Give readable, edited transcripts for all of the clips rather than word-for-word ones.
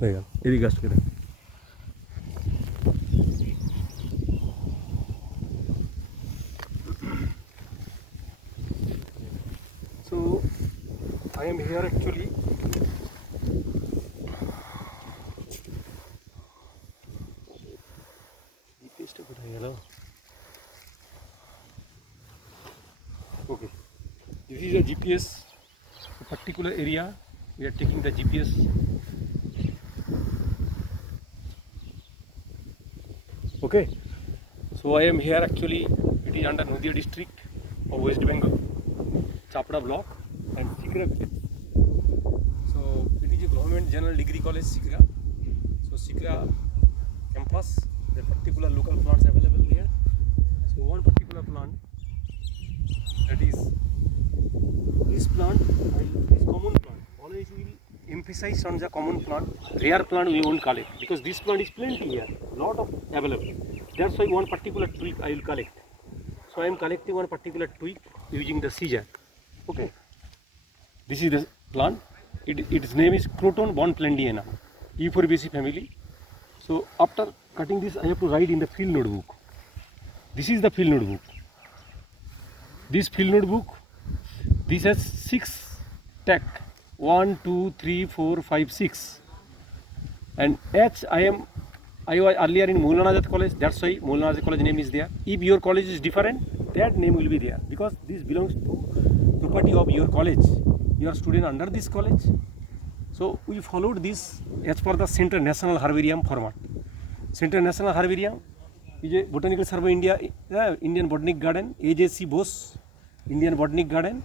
হয়ে গেল এদিকে আসতে দেন। So I am here actually GPS টা কোথায় গেল? Okay, this is a GPS, a particular area. We are taking the GPS. Okay, so I am here actually. It is under Nadia district of West Bengal, Chapra block and Sikra village. So it is a government general degree college Sikra. So Sikra campus, the particular local plants available here. So one particular plant, that is this plant, is common plant. Always we will emphasize on the common plant. Rare plant we won't collect because this plant is plenty here, lot of available. That's why one particular twig I will collect. So I am collecting one particular twig using the scissor. Okay. This is the plant. Its name is Croton bonplandiana, Euphorbiaceae family. So after cutting this, I have to write in the field notebook. This is the field notebook. This field notebook, this has 6 tag, 1, 2, 3, 4, 5, 6. And H I was earlier in Maulana Azad college, that's why Maulana Azad college name is there. If your college is different, that name will be there because this belongs to property of your college. You are student under this college. So we followed this as per the Central National Herbarium format. Central National Herbarium is a Botanical Survey India, Indian Botanic Garden, AJC Bose, Indian Botanic Garden.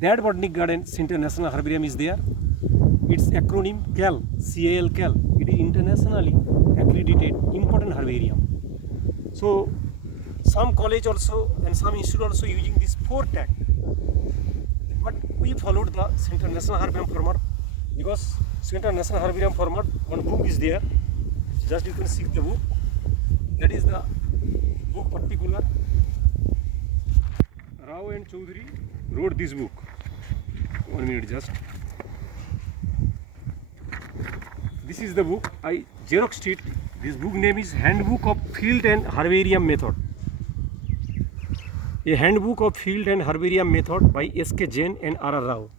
That Botanic Garden, Central National Herbarium is there. Its acronym CAL, CAL CAL. It is internationally accredited important herbarium. So some college also and some institute also using this 4 tag. But we followed the Central National Herbarium format because Central National Herbarium format, one book is there. Just you can see the book. That is the book particular. Rao and Chaudhary wrote this book. 1 minute just. This is the book. I xeroxed it. This book name is Handbook of Field and Herbarium Method. A Handbook of Field and Herbarium Method by S.K. Jain and R.R. Rao.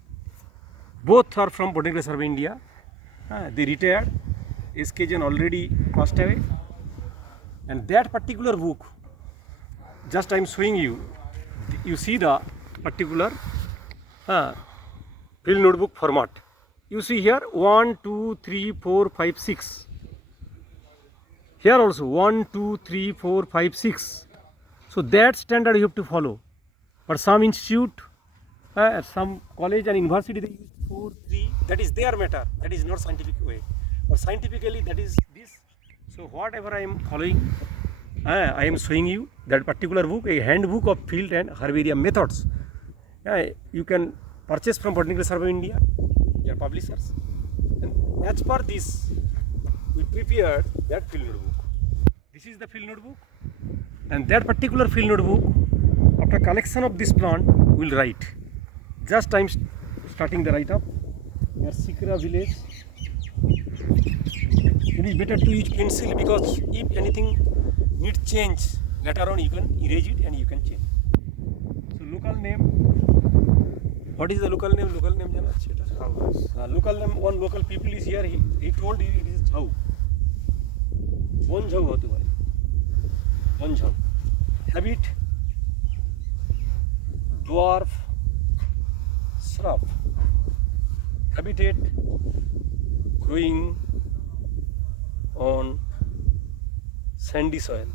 Both are from Botanical Survey India. They retired. S.K. Jain already passed away. And that particular book, just I am showing you. You see the particular field notebook format. You see here 1, 2, 3, 4, 5, 6. Here also 1, 2, 3, 4, 5, 6. So that standard you have to follow. But some institute, some college and university they use 4, 3. That is their matter. That is not scientific way. Or scientifically that is this. So whatever I am following, I am showing you that particular book, a handbook of field and herbarium methods. You can purchase from Botanical Survey India, your publishers. And as per this, we prepared that field notebook. This is the field notebook, and that particular field notebook, after collection of this plant, we will write. Just I am starting the write-up. Near Sikra village. It is better to use pencil because if anything needs change, later on you can erase it and you can change. So local name. What is the local name? Local name jana achhe eta. Local name, one local people is here. He told it is Jhau. Bon Jhau hote pare. Bon Jhau. Habit, dwarf, shrub. Habitat, growing on sandy soil.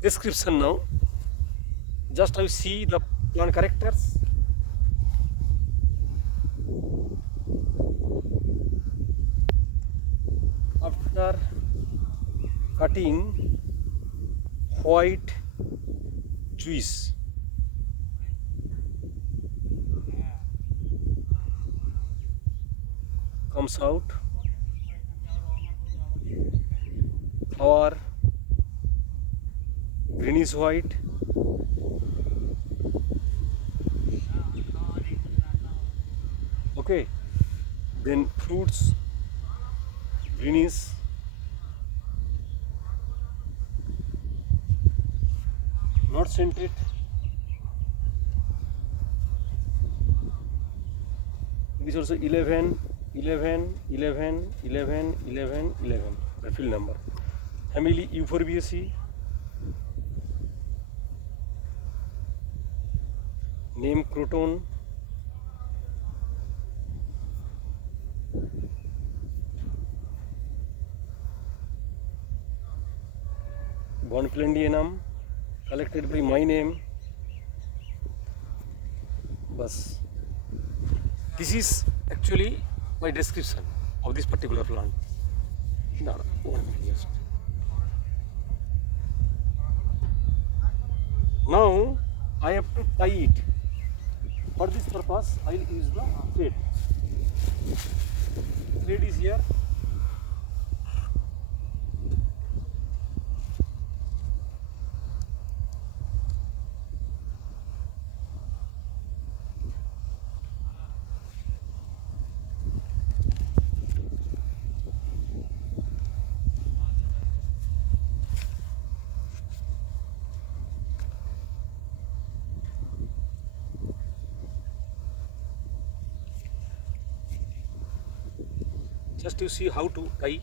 Description now. Just I see the plant characters. After cutting, white juice. Comes out. Flower greenish white. Okay, then fruits, greenish, not scented, it is also 11, 11, 11, 11, 11, 11, the field number. Family Euphorbiaceae, name Croton, Bonplandianum, collected by my name. Bas. This is actually my description of this particular plant. No, 1 minute just. Now I have to tie it. For this purpose, I will use the thread. Thread is here. Just to see how to tie.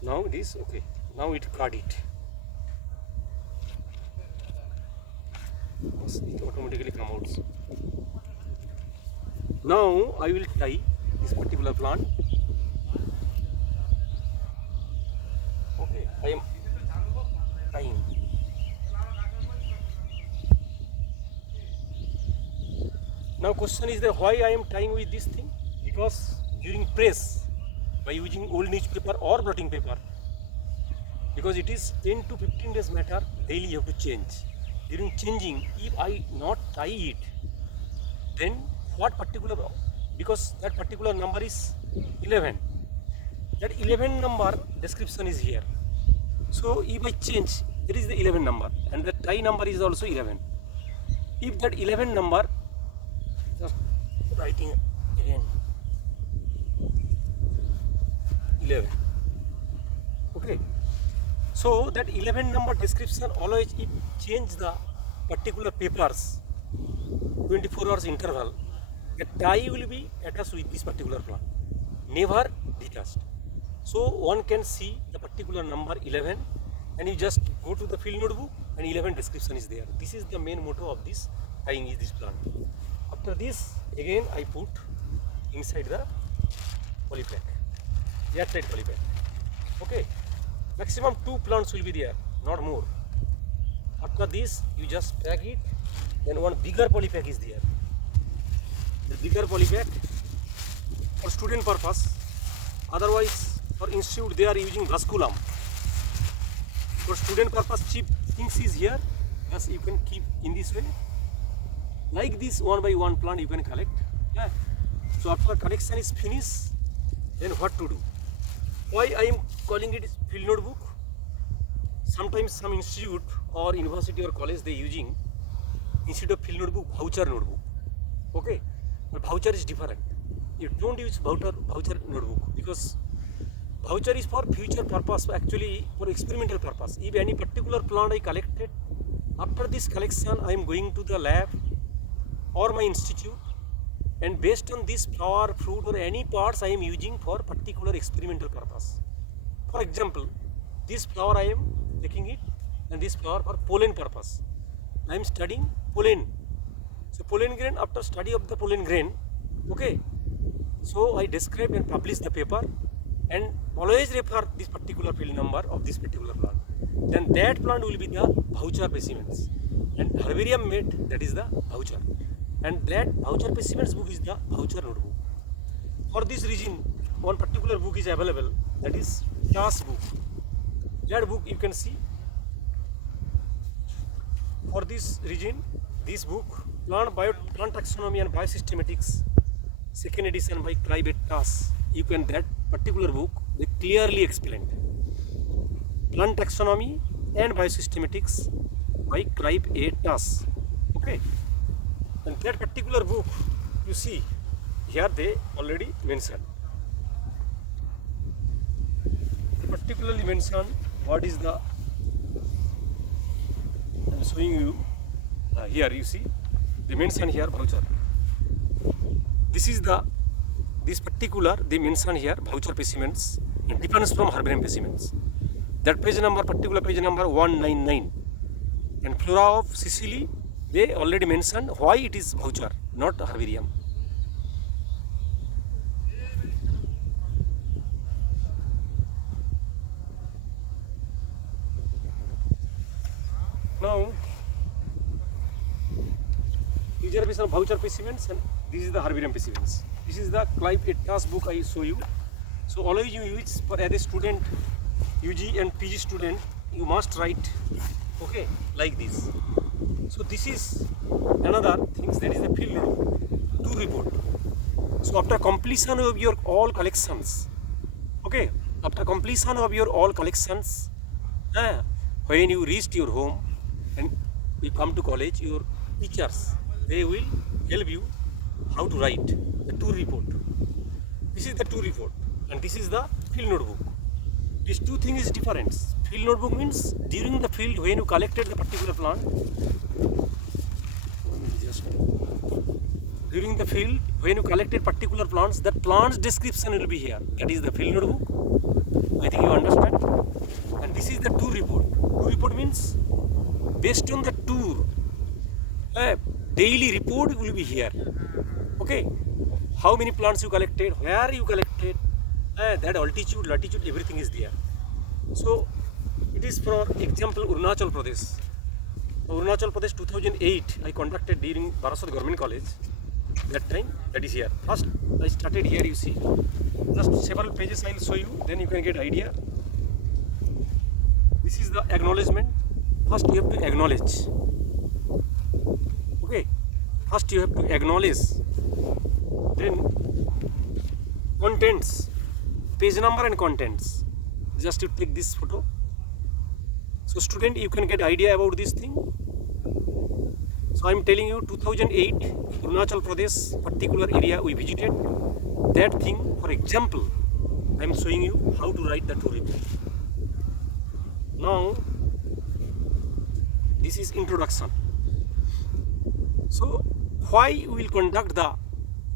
Now it is okay. Now it cut it. It automatically come out. Now I will tie this particular plant. Okay, I am tying. Now question is that why I am tying with this thing? Because during press, by using old newspaper or blotting paper, because it is 10 to 15 days matter, daily you have to change. During changing, if I not tie it, then what particular, because that particular number is 11. That 11 number description is here. So if I change, there is the 11 number and the tie number is also 11. If that 11 number, just writing again 11. Okay, so that 11 number description always if change the particular papers 24 hours interval, the tie will be attached with this particular plant, never detached. So one can see the particular number 11 and you just go to the field notebook and 11 description is there. This is the main motto of this tying is this plant. After this, again I put inside the polypack, airtight polypack. Okay, maximum 2 plants will be there, not more. After this, you just pack it, then one bigger polypack is there. The bigger polypack for student purpose, otherwise for institute they are using basculum. For student purpose, cheap things is here, yes, you can keep in this way. Like this, one by one plant you can collect. Yeah. So after collection is finished, then what to do? Why I am calling it field notebook? Sometimes some institute or university or college they using instead of field notebook, voucher notebook. Okay, but voucher is different. You don't use voucher notebook because voucher is for future purpose, actually for experimental purpose. If any particular plant I collected, after this collection I am going to the lab or my institute, and based on this flower, fruit or any parts I am using for particular experimental purpose. For example, this flower I am taking it and this flower for pollen purpose. I am studying pollen. So pollen grain, after study of the pollen grain, okay, so I describe and publish the paper and always refer this particular field number of this particular plant. Then that plant will be the voucher specimens and herbarium made, that is the voucher. And that voucher specimens book is the voucher notebook. For this reason, one particular book is available, that is TAS book. That book you can see. For this region, this book, Plant Taxonomy and Biosystematics, second edition by Clive A. TAS. You can, that particular book, they clearly explained. Plant Taxonomy and Biosystematics by Clive A. TAS. Okay. And that particular book you see here they already mentioned. They particularly mention what is the, I'm showing you here, you see they mention here voucher. This particular they mention here voucher specimens. It depends from herbarium specimens. That page number, particular page number 199. And flora of Sicily, they already mentioned why it is voucher, not herbarium. Now, these are some voucher specimens, and this is the herbarium specimens. This is the Clive Etka's book I show you. So always you use for as a student, UG and PG student, you must write, okay, like this. So this is another things, that is the field tour report. So after completion of your all collections, okay, after completion of your all collections, when you reach your home and you come to college, your teachers, they will help you how to write the tour report. This is the tour report and this is the field notebook. These two things is different. Field notebook means during the field when you collected the particular plant, during the field when you collected particular plants, that plant's description will be here. That is the field notebook. I think you understand. And this is the tour report. Tour report means based on the tour, daily report will be here. Okay, how many plants you collected, where you collected, that altitude, latitude, everything is there. So it is for example Arunachal Pradesh. Arunachal Pradesh 2008 I conducted during Barasat Government College. That time, that is here. First I started here, you see. Just several pages I will show you, then you can get idea. This is the acknowledgement. First you have to acknowledge. Okay. First you have to acknowledge. Then contents, page number and contents. Just to take this photo. So student, you can get idea about this thing. So I am telling you 2008 Arunachal Pradesh particular area we visited. That thing, for example, I am showing you how to write the tour report. Now this is introduction. So why we will conduct the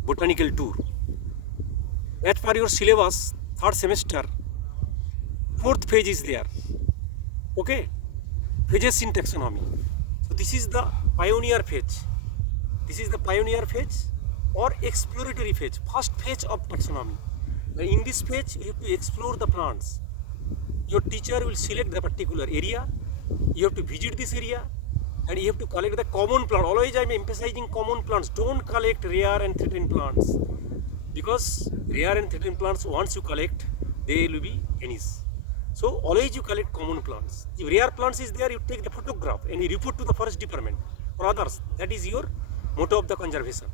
botanical tour? As per your syllabus, third semester, fourth page is there. Okay, phases in taxonomy. So this is the pioneer phase. This is the pioneer phase or exploratory phase, first phase of taxonomy. In this phase, you have to explore the plants. Your teacher will select the particular area. You have to visit this area and you have to collect the common plant. Always I am emphasizing common plants. Don't collect rare and threatened plants, because rare and threatened plants, once you collect, they will be vanished. So always you collect common plants. If rare plants is there, you take the photograph and you report to the forest department or others. That is your motto of the conservation.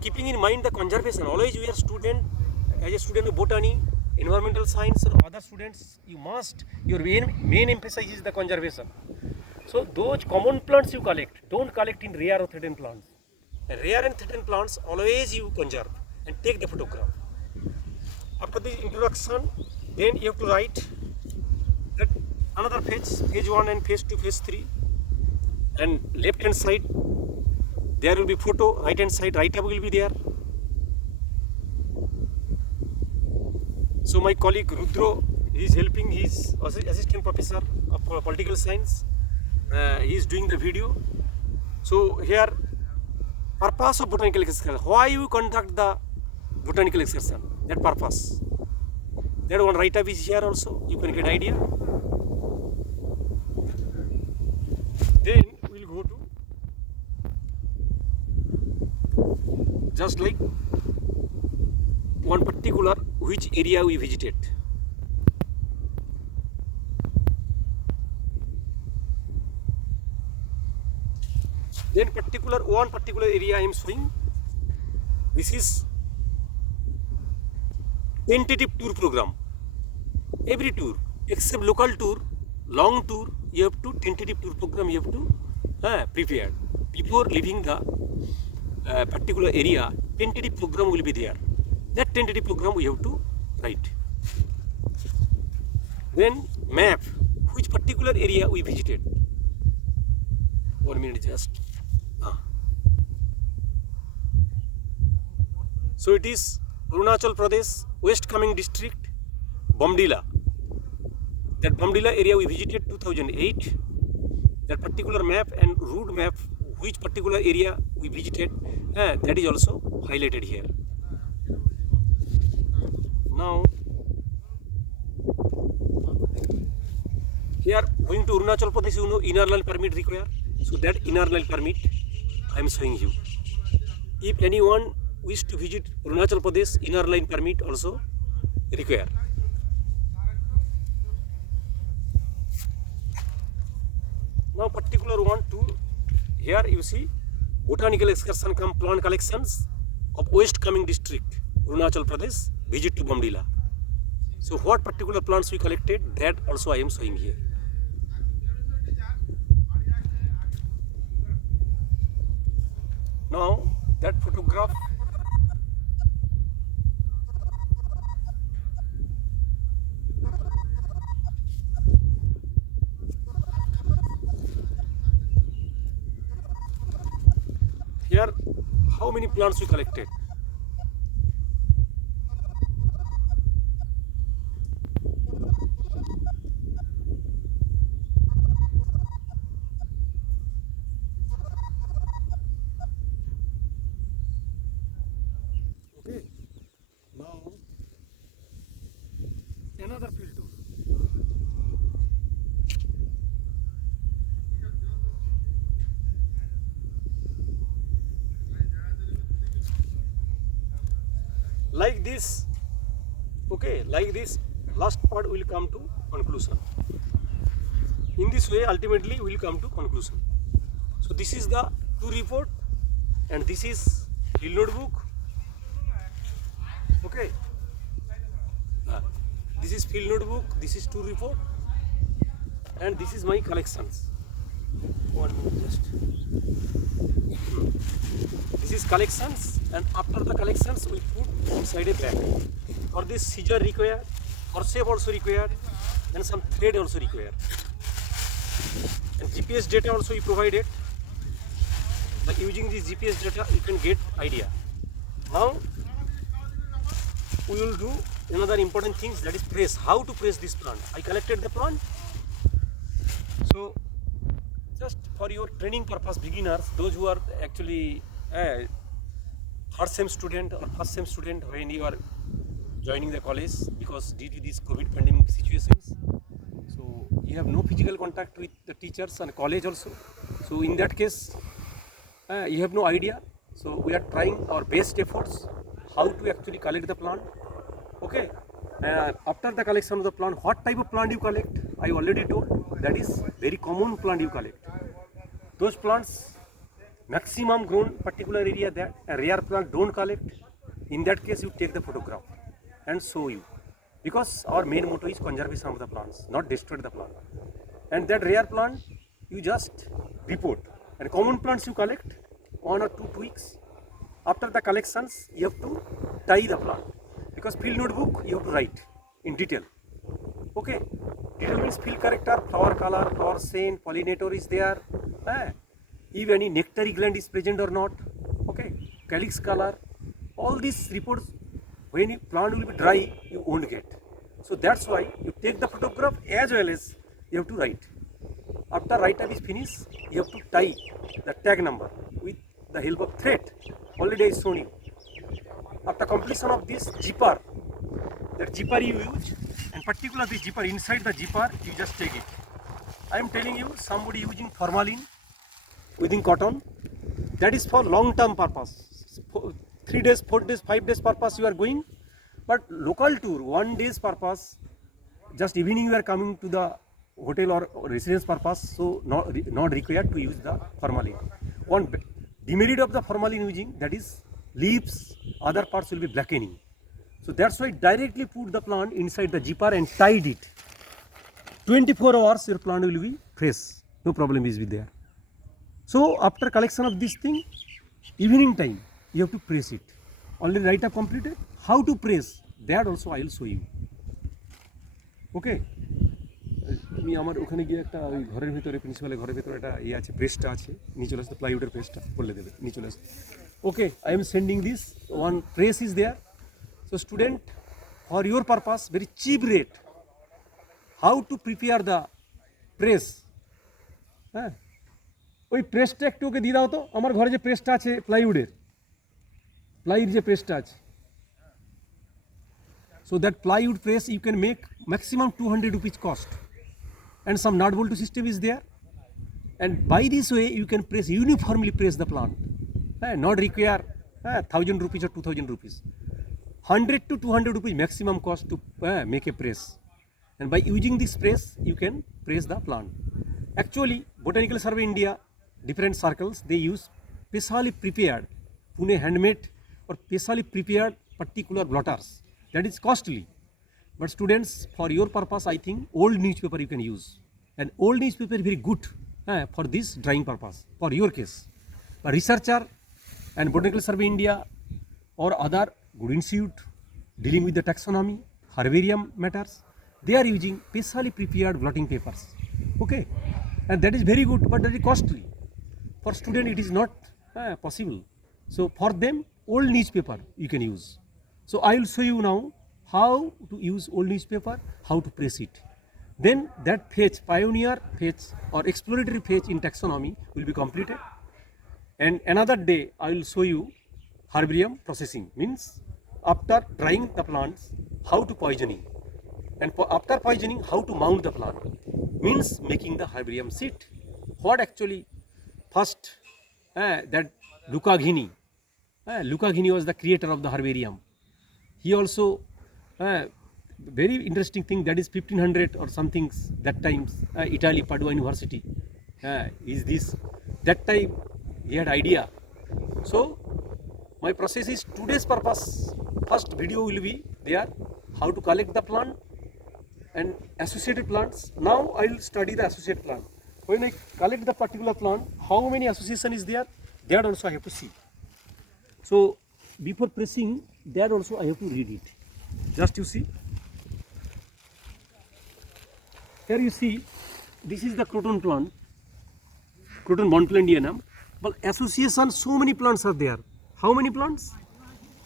Keeping in mind the conservation, always you are student, as a student of botany, environmental science or other students, you must, your main emphasis is the conservation. So those common plants you collect, don't collect in rare or threatened plants. And rare and threatened plants always you conserve and take the photograph. After the introduction, then you have to write that another phase, phase 1 and phase 2, phase 3. And left hand side, there will be photo, right hand side, write up will be there. So my colleague Rudro, he is helping, he is assistant professor of political science. He is doing the video. So here, purpose of botanical excursion. Why you conduct the botanical excursion? That purpose. That one write up is here also. You can get idea. Then we will go to just like one particular which area we visited. Then one particular area I am showing. This is tentative tour program. Every tour except local tour, long tour, you have to tentative tour program you have to prepare before leaving the particular area, tentative program will be there. That tentative program we have to write. Then map, which particular area we visited. 1 minute just. So it is Arunachal Pradesh, West Caming district, Bomdila. That Bomdila area we visited 2008. That particular map and route map, which particular area we visited, that is also highlighted here. Now, here going to Arunachal Pradesh, you know, inner line permit required. So that inner line permit I am showing you. If anyone wish to visit Arunachal Pradesh, inner line permit also required. Now particular one to here you see botanical excursion cum plant collections of West Caming district, Arunachal Pradesh, visit to Bomdila. So what particular plants we collected, that also I am showing here. Now that photograph here, how many plants we collected? Okay, now another field tour. Like this, okay, like this, last part will come to conclusion. In this way, ultimately, we will come to conclusion. So this is the tour report, and this is field notebook. Okay, this is field notebook, this is tour report, and this is my collections. 1 minute just. This is collections, and after the collections we put inside a bag. For this scissor required, forceps also required, and some thread also required. And GPS data also we provided. By using this GPS data you can get idea. Now we will do another important things, that is press. How to press this plant? I collected the plant. So just for your training purpose, beginners, those who are actually first sem student or first sem student when you are joining the college, because due to this COVID pandemic situations, so you have no physical contact with the teachers and college also. So in that case, you have no idea. So we are trying our best efforts how to actually collect the plant. Okay. After the collection of the plant, what type of plant you collect, I already told. That is very common plant you collect. Those plants maximum grown particular area, that a rare plant don't collect. In that case you take the photograph and show you, because our main motto is conservation of the plants, not destroy the plant. And that rare plant you just report, and common plants you collect 1 or 2 weeks. After the collections you have to tie the plant, because field notebook you have to write in detail. Okay, detail means field character, flower color, flower scent, pollinator is there, if any nectary gland is present or not, okay, calyx color, all these reports when the plant will be dry you won't get. So that's why you take the photograph as well as you have to write. After write up is finished, you have to tie the tag number with the help of thread. Already I shown you. After completion of this zipper, that zipper you use, and particularly the zipper, inside the zipper you just take it. I am telling you, somebody using formalin within cotton, that is for long term purpose. 3 days, 4 days, 5 days purpose you are going, but local tour 1 day's purpose, just evening you are coming to the hotel or residence purpose, so not required to use the formalin. One demerit of the formalin using, that is leaves, other parts will be blackening. So that's why directly put the plant inside the zipper and tied it. 24 hours your plant will be fresh, no problem is with there. So after collection of this thing, evening time you have to press it. Already write up completed. How to press that also I will show you. Okay. তুমি আমার ওখানে গিয়ে একটা ওই ঘরের ভিতরে প্রিন্সিপালের ঘরের ভিতরে একটা ইয়ে আছে, প্রেসটা আছে, নিয়ে চলে আসতে, প্লাইউডের প্রেসটা বলে দেবে, নিয়ে চলে আসতে। Okay, I am sending this one press is there. So student, for your purpose, very cheap rate, how to prepare the press. হ্যাঁ, ওই প্রেসটা একটু ওকে দিয়ে দাও তো, আমার ঘরে যে প্রেসটা আছে প্লাইউডের, প্লাইয়ের যে প্রেসটা আছে। So that plywood press you can make maximum 200 rupees cost, and some nut bolt system is there, and by this way you can press, uniformly press the plant, not require 1000 rupees or 2000 rupees. 100 to 200 rupees maximum cost to make a press, and by using this press you can press the plant. Actually Botanical Survey India, different circles, they use specially prepared Pune handmade or specially prepared particular blotters. That is costly, but students, for your purpose, I think old newspaper you can use, and old newspaper is very good for this drawing purpose, for your case. But researcher and Botanical Survey India or other good institute dealing with the taxonomy, herbarium matters, they are using specially prepared blotting papers. Okay, and that is very good, but that is costly. For student it is not possible. So for them, old newspaper you can use. So I will show you now how to use old newspaper, how to press it. Then that phase, pioneer phase or exploratory phase in taxonomy will be completed. And another day I will show you herbarium processing, means after drying the plants, how to poisoning. And after poisoning, how to mount the plant, means making the herbarium seed. What actually first that Luca Ghini was the creator of the herbarium. He also very interesting thing, that is 1500 or something that times, Italy, Padua University is this, that time he had idea. So my process is today's purpose. First video will be there, how to collect the plant and associated plants. Now I will study the associated plant. When I collect the particular plant, how many association is there, that also I have to see. So before pressing, that also I have to read it. Just you see, here you see, this is the croton plant, Croton bonplandianum. But association, so many plants are there. How many plants?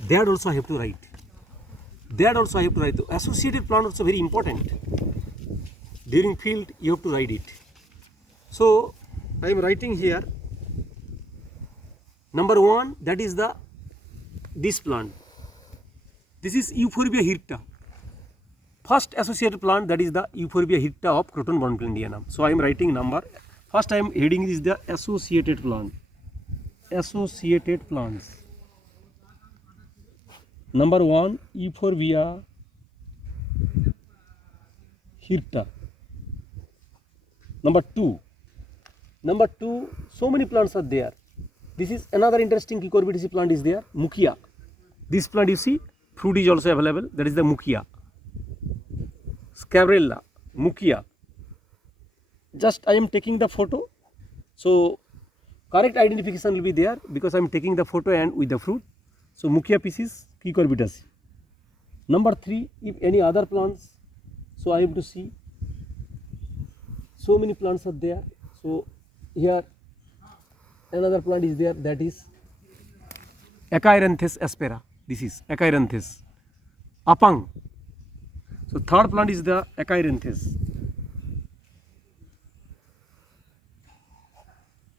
That also I have to write. That also I have to write. The associated plant also very important. During field you have to write it. So I am writing here. Number 1, that is the this plant. This is Euphorbia hirta. First associated plant, that is the Euphorbia hirta of Croton bonplandianum. So I am writing number. First I am heading is the associated plant. Associated plants. Number 1, Euphorbia hirta. Number 2, so many plants are there. This is another interesting cucurbitaceae plant is there, Mukhia. This plant you see, fruit is also available, that is the Mukhia. Scabrella, Mukhia. Just I am taking the photo, so correct identification will be there because I am taking the photo and with the fruit. So Mukhia species, cucurbitaceae. Number 3, if any other plants, so I have to see, so many plants are there. So here another plant is there, that is Acairanthes aspera. This is Acairanthes. Apang. So third plant is the Acairanthes.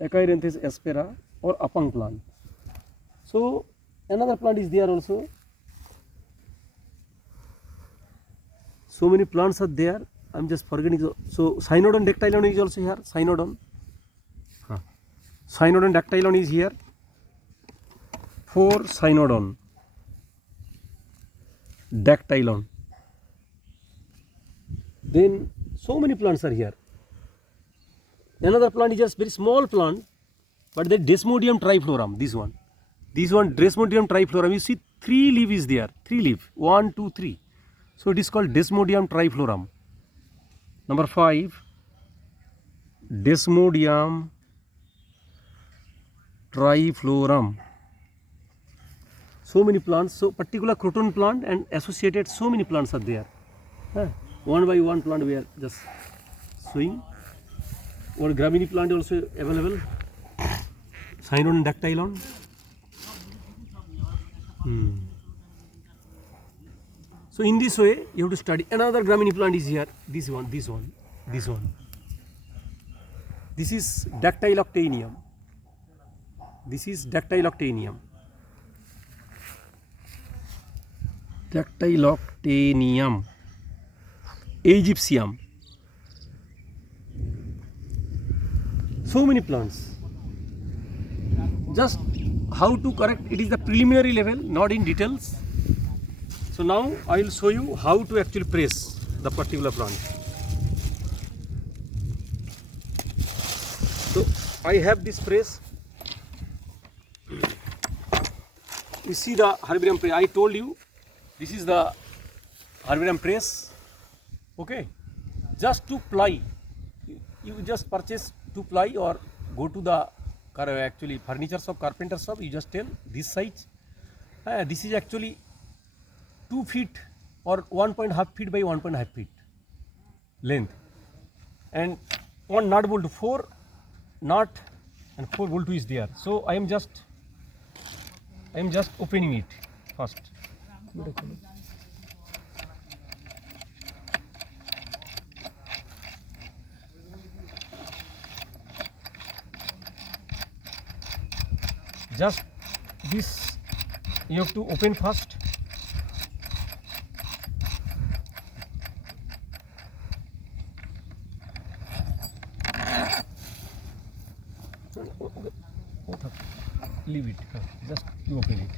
Acairanthes aspera or Apang plant. So another plant is there also. So many plants are there. I am just forgetting. So Cynodon dactylon is also here. Cynodon. Cynodon dactylon is here. 4 Cynodon dactylon. Then so many plants are here. Another plant is just very small plant, but the Desmodium triflorum. This one Desmodium triflorum. You see 3 leaf is there. 3 leaf. 1, 2, 3. So it is called Desmodium triflorum. Number 5, Desmodium triflorum. so many plants. So particular croton plant and associated so many plants are there. One by one plant we are just showing. Or Gramini plant also available. Cynodon dactylon. So in this way you have to study. Another Gramini plant is here. This one. This is Dactyloctanium. Dactyloctanium. Aegyptium. So many plants. Just how to correct, it is the preliminary level, not in details. So now I will show you how to actually press the particular plant. So I have this press. You see the herbarium press. I told you this is the herbarium press. Okay, just to ply, you just purchase to ply or go to the actually furniture shop, carpenter shop. You just tell this size. This is actually 2 feet or 1.5 feet by 1.5 feet length, and one nut bolt, 4 nut and 4 bolt is there. So I am just opening it first. Just this you have to open first. Leave it, just you open it.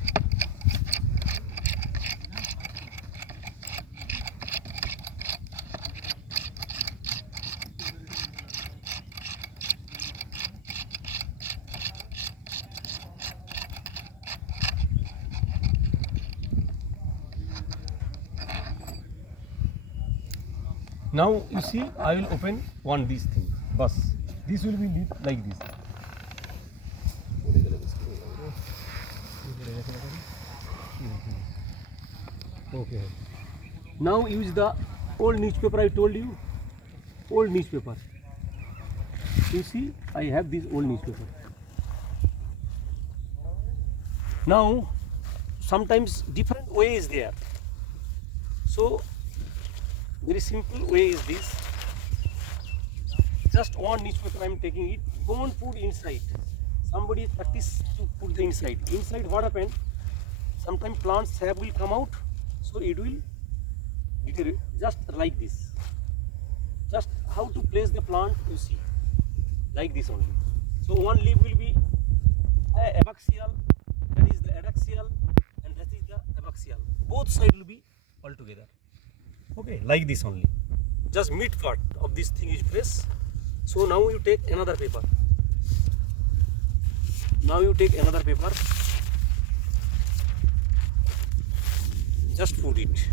Now you see, I will open one this thing. Bus. This will be like this. Okay. Now use the old newspaper I told you. Old newspaper. You see, I have this old newspaper. Now, sometimes different way is there. So, very simple way is this. Just one newspaper I am taking it. Don't put inside. Somebody practice to put the inside. Inside what happened? Sometimes plants sap will come out. So it will deteriorate. Just like this. Just how to place the plant, you see. Like this only. So one leaf will be abaxial, that is the adaxial, and that is the abaxial. Both sides will be all together. Okay, like this only. Just mid part of this thing is press. So now you take another paper. Just put it.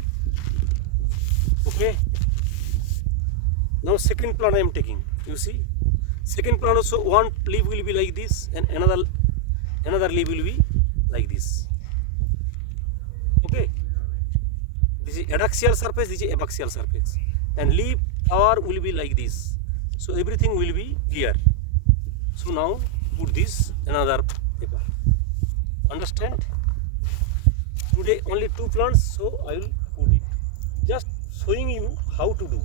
Okay. Now second plant I am taking. You see, second plant also one leaf will be like this, and another leaf will be like this. Okay. This is adaxial surface. This is abaxial surface, and leaf flower will be like this. So everything will be here. So now put this another paper. Understand? Today only 2 plants, so I will put it. Just showing you how to do.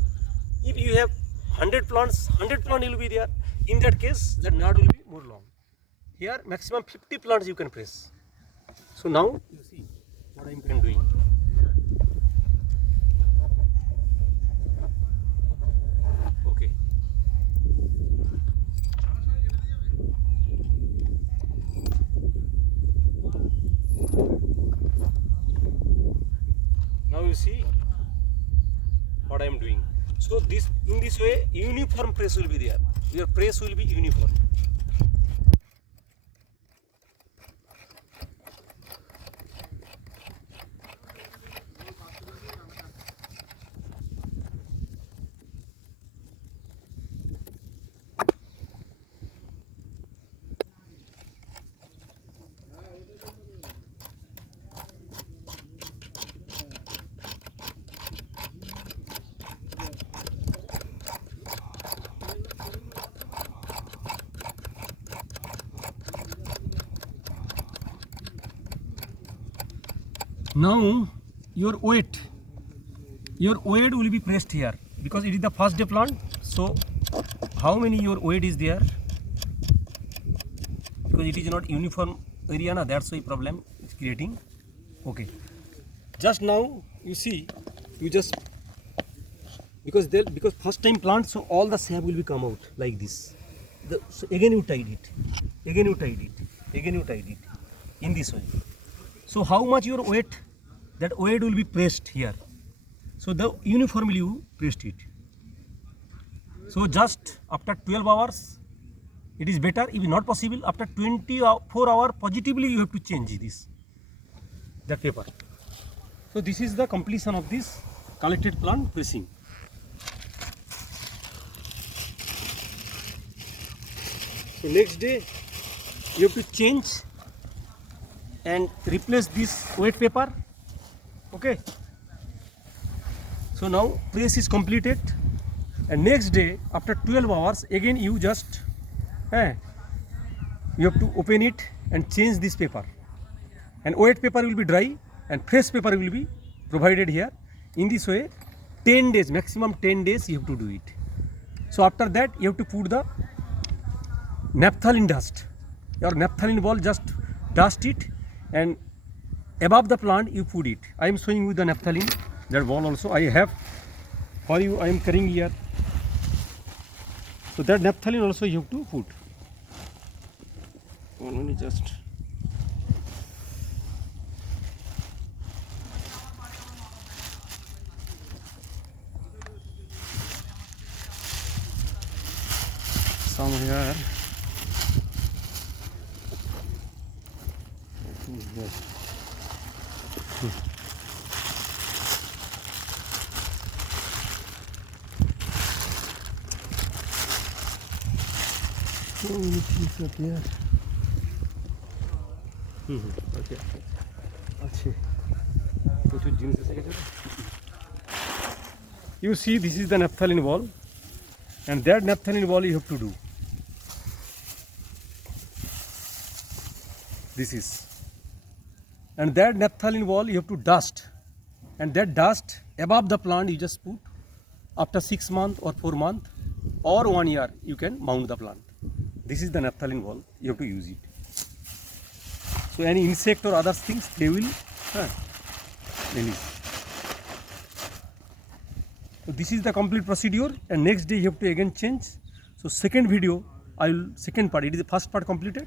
If you have 100 plants, 100 plant will be there. In that case, the nut will be more long. Here maximum 50 plants you can press. So now you see what I am doing. Okay. Now you see what I am doing. So this, in this way, uniform press will be there. Your press will be uniform. Now your weight will be pressed here because it is the first day plant. So how many your weight is there? Because it is not uniform area, na, that's why problem is creating. Okay, just now you see, you just because first time plant, so all the sap will be come out like this. So again you tied it, again you tied it in this way. So how much your weight, that weight will be pressed here. So the uniformly you pressed it. So just after 12 hours it is better. If not possible, after 24 hours positively you have to change this, that paper. So this is the completion of this collected plant pressing. So next day you have to change and replace this wet paper. Okay. So now press is completed, and next day after 12 hours again you just you have to open it and change this paper, and wet paper will be dry and fresh paper will be provided here. In this way 10 days, maximum 10 days you have to do it. So after that you have to put the naphthalene dust. Your naphthalene ball, just dust it, and above the plant you put it. I am showing you the naphthalene, that ball also I have for you, I am carrying here. So that naphthalene also you have to put. Only just some here. Okay. You see, this is the naphthalene ball, and that naphthalene ball you have to do. This is, and that naphthalene ball you have to dust, and that dust above the plant you just put. After 6 months or 4 months or 1 year you can mount the plant. This is the naphthalene ball, you have to use it. So any insect or other things, they will release. So this is the complete procedure, and next day you have to again change. So second video, second part, it is the first part completed.